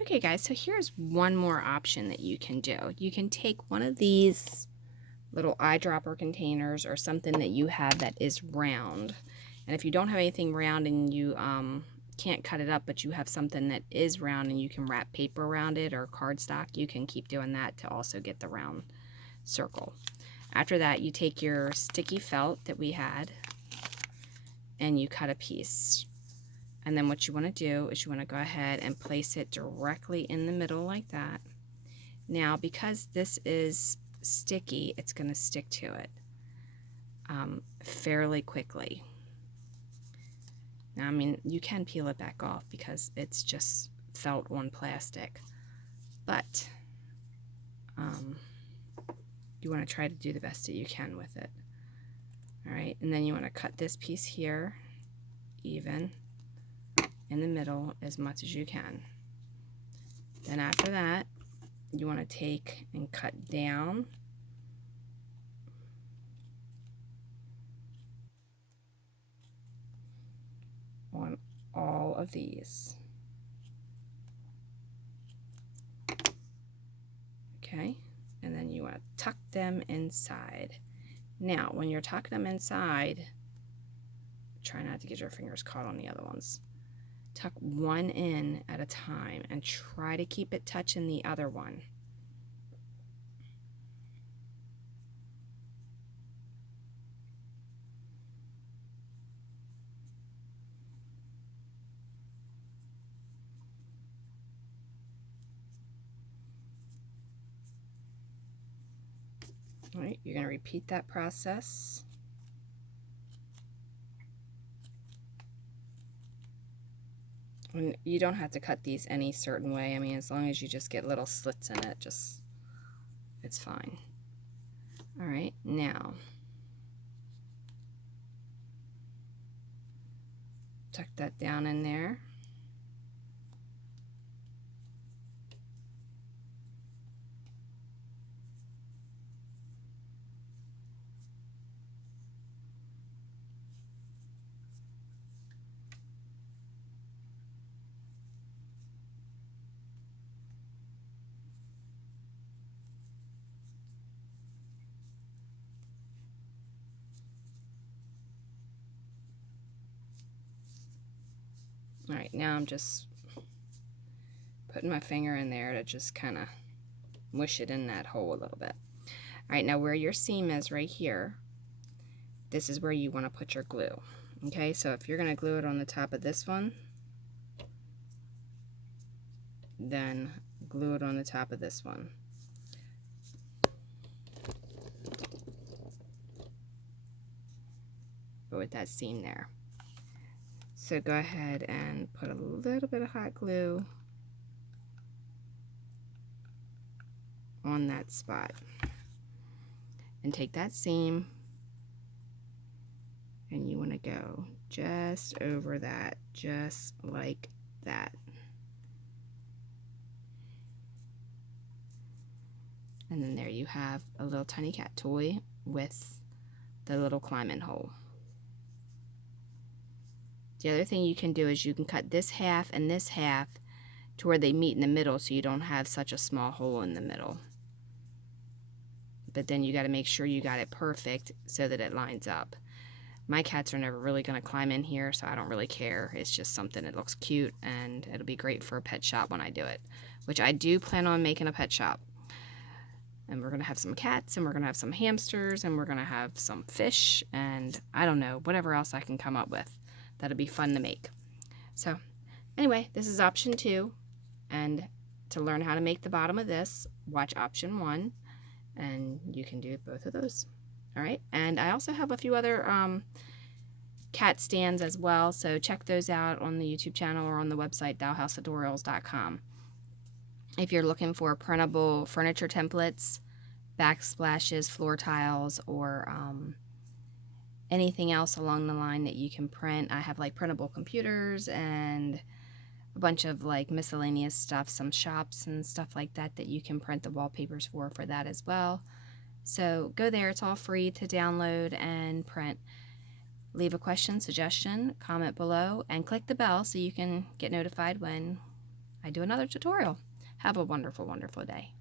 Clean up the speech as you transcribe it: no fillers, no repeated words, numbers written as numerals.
Okay guys, so here's one more option that you can do. You can take one of these little eyedropper containers or something that you have that is round. And if you don't have anything round and you can't cut it up, but you have something that is round and you can wrap paper around it or cardstock, you can keep doing that to also get the round circle. After that, you take your sticky felt that we had and you cut a piece. And then what you want to do is you want to go ahead and place it directly in the middle like that. Now, because this is sticky, it's going to stick to it fairly quickly. Now, I mean, you can peel it back off because it's just felt on plastic, but you want to try to do the best that you can with it. All right, and then you want to cut this piece here even in the middle as much as you can. Then after that, you want to take and cut down on all of these. Okay, and then you want to tuck them inside. Now, when you're tucking them inside, try not to get your fingers caught on the other ones. Tuck one in at a time and try to keep it touching the other one. All right, you're going to repeat that process. And you don't have to cut these any certain way. I mean, as long as you just get little slits in it, it's fine. All right, now tuck that down in there. All right, now I'm just putting my finger in there to just kind of mush it in that hole a little bit. All right, now where your seam is right here, this is where you want to put your glue. Okay, so if you're going to glue it on the top of this one, then glue it on the top of this one. But with that seam there. So go ahead and put a little bit of hot glue on that spot. And take that seam and you want to go just over that, just like that. And then there you have a little tiny cat toy with the little climbing hole. The other thing you can do is you can cut this half and this half to where they meet in the middle so you don't have such a small hole in the middle. But then you got to make sure you got it perfect so that it lines up. My cats are never really going to climb in here, so I don't really care. It's just something that looks cute, and it'll be great for a pet shop when I do it, which I do plan on making a pet shop. And we're going to have some cats, and we're going to have some hamsters, and we're going to have some fish, and I don't know, whatever else I can come up with. That'll be fun to make. So anyway, this is option 2, and to learn how to make the bottom of this, watch option 1, and you can do both of those. All right, and I also have a few other cat stands as well, so check those out on the YouTube channel or on the website dollhouseadorals.com. If you're looking for printable furniture templates, backsplashes, floor tiles, or anything else along the line that you can print, I have like printable computers and a bunch of like miscellaneous stuff, some shops and stuff like that that you can print the wallpapers for that as well. So go there, it's all free to download and print. Leave a question, suggestion, comment below, and click the bell so you can get notified when I do another tutorial. Have a wonderful, wonderful day.